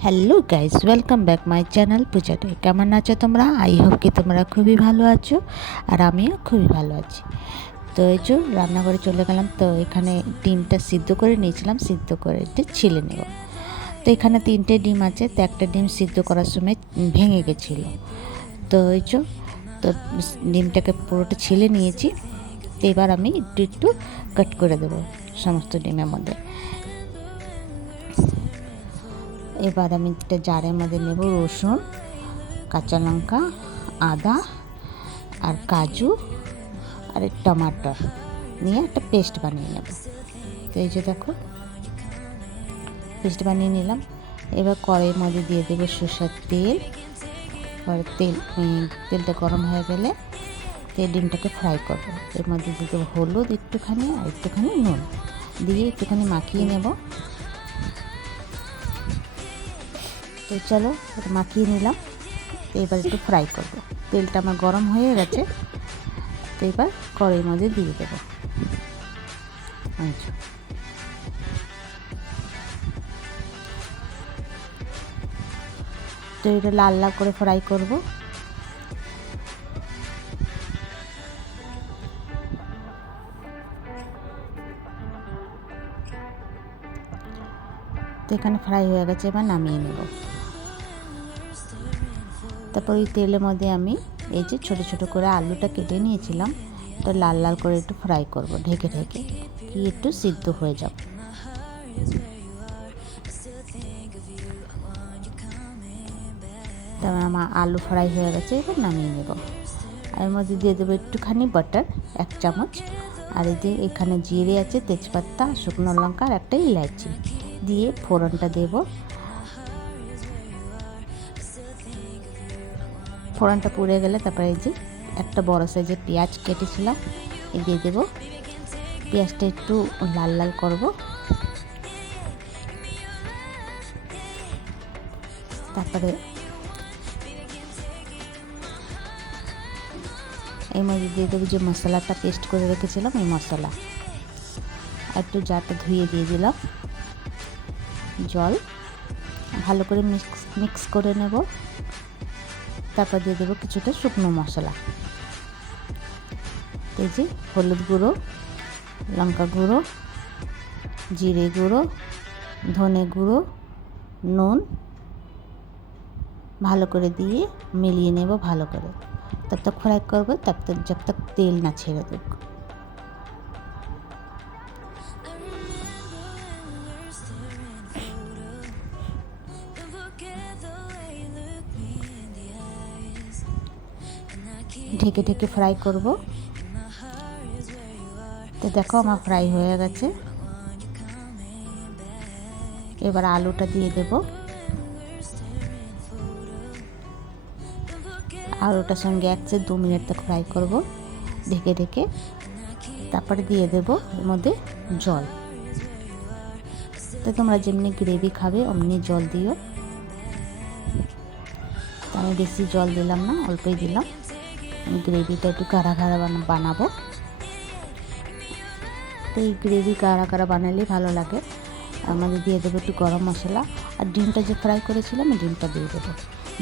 Hello guys, welcome back my channel পূজাতে। কেমন আছো তোমরা? আই হোপ কি তোমরা খুবই ভালো আছো, আর আমিও খুবই ভালো আছি। তো এই যে রান্নাঘরে চলে গেলাম। তো এখানে ডিমটা সিদ্ধ করে নিয়েছিলাম, সিদ্ধ করে একটু ছিলে নেব। তো এখানে 3টে ডিম আছে, তো একটা ডিম সিদ্ধ করার সময় ভেঙে গেছিলো। তো এই যে তো ডিমটাকে পুরোটা ছিলে নিয়েছি। তো এবার আমি একটু একটু কাট করে দেবো সমস্ত ডিমের মধ্যে। এবার আমি একটা জারের মধ্যে নেব রসুন, কাঁচা লঙ্কা, আদা আর কাজু আর টমাটো নিয়ে একটা পেস্ট বানিয়ে নেব। তো এই যে দেখো পেস্ট বানিয়ে নিলাম। এবার কড়াইয়ের মধ্যে দিয়ে দেবো সরষের তেল। এবার তেলটা গরম হয়ে গেলে ডিমটাকে ফ্রাই করবো। এর মধ্যে দিয়ে দেবো হলুদ একটুখানি আর একটুখানি নুন দিয়ে একটুখানি মাখিয়ে নেব। তো চলো মাখিয়ে নিলাম। এবার একটু ফ্রাই করব। তেলটা আমার গরম হয়ে গেছে। তো এবার কড়াইয়ের মধ্যে দিয়ে দেবো। আচ্ছা, তো এটা লাল লাল করে ফ্রাই করব। তো এখানে ফ্রাই হয়ে গেছে, এবার নামিয়ে নেব। তারপর ওই তেলের মধ্যে আমি এই যে ছোটো ছোটো করে আলুটা কেটে নিয়েছিলাম, তো লাল লাল করে একটু ফ্রাই করব, ঢেকে ঢেকে কি একটু সিদ্ধ হয়ে যাবে। তারপর আমার আলু ফ্রাই হয়ে গেছে, এবার নামিয়ে নেব। এর মধ্যে দিয়ে দেবো একটুখানি বাটার, 1 চামচ। আর এই যে এখানে জিরে আছে, তেজপাতা, শুকনো লঙ্কা আর একটা ইলাচি দিয়ে ফোড়নটা দেব। ফোড়নটা পুড়ে গেলে তারপরে এই যে একটা বড় সাইজের পেঁয়াজ কেটেছিলাম দিয়ে দেবো। পেঁয়াজটা একটু লাল লাল করব। তারপরে এর মধ্যে দিয়ে দেবো যে মশলাটা পেস্ট করে রেখেছিলাম, এই মশলা একটু জারটা ধুয়ে দিয়ে দিলাম। জল ভালো করে মিক্স করে নেব। তারপর দিয়ে দেবো কিছুটা শুকনো মশলা। এই যে হলুদ গুঁড়ো, লঙ্কা গুঁড়ো, জিরে গুঁড়ো, ধনে গুঁড়ো, নুন ভালো করে দিয়ে মিলিয়ে নেব ভালো করে। তব তক ফ্রাই করবো, তব তক जब तक তেল না ছেড়ে দেব। ঢেকে ঢেকে ফ্রাই করব। তো দেখো আমার ফ্রাই হয়ে গেছে। এবার আলুটা দিয়ে দেব। আলুটার সঙ্গে 1 से 2 মিনিট তক ফ্রাই করব ঢেকে ঢেকে। তারপরে দিয়ে দেব এর মধ্যে জল। তো তোমরা যেমনি গ্রেভি খাবে অমনি জল দিও। আমি বেশি জল দিলাম না, অল্পই দিলাম। গ্রেভিটা একটু গাঢ় গাঢ় বানাবো। তো এই গ্রেভি গাঢ় গাঢ় বানালেই ভালো লাগে। আমাদের দিয়ে দেবো একটু গরম মশলা, আর ডিমটা যে ফ্রাই করেছিলাম ডিমটা দিয়ে দেবো।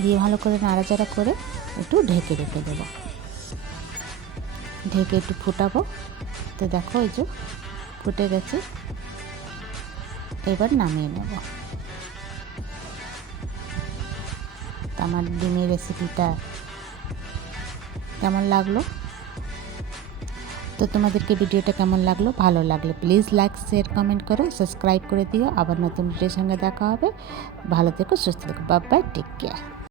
দিয়ে ভালো করে নাড়াচাড়া করে একটু ঢেকে রেখে দেবো। ঢেকে একটু ফুটাবো। তো দেখো এই যে ফুটে গেছে, এবার নামিয়ে নেব। তো আমার ডিমের রেসিপিটা কেমন লাগলো? তো তোমাদেরকে ভিডিওটা কেমন লাগলো? ভালো লাগলে প্লিজ লাইক, শেয়ার, কমেন্ট করো, সাবস্ক্রাইব করে দিও। আবার নতুন ভিডিওর সঙ্গে দেখা হবে। ভালো থেকো, সুস্থ থেকো, বাই বাই, টেক কেয়ার।